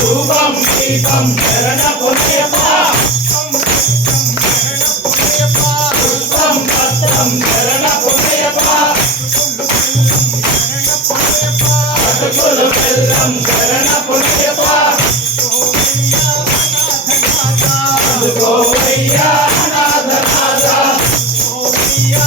ரூபம் தீபம் சரண பொன்னையப்பா புஷ்பம் பத்தம் சரண பொன்னையப்பா பட்டுக்குழு வெள்ளம் சரண பொன்னையப்பா கோவையா அநாதநாதா கோவையா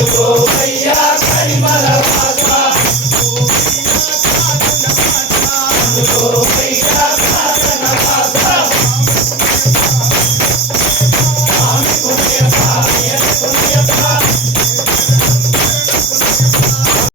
అందుకోవయ్యా కరిమల బాధ అందుకోవయ్యా సాధన బాధ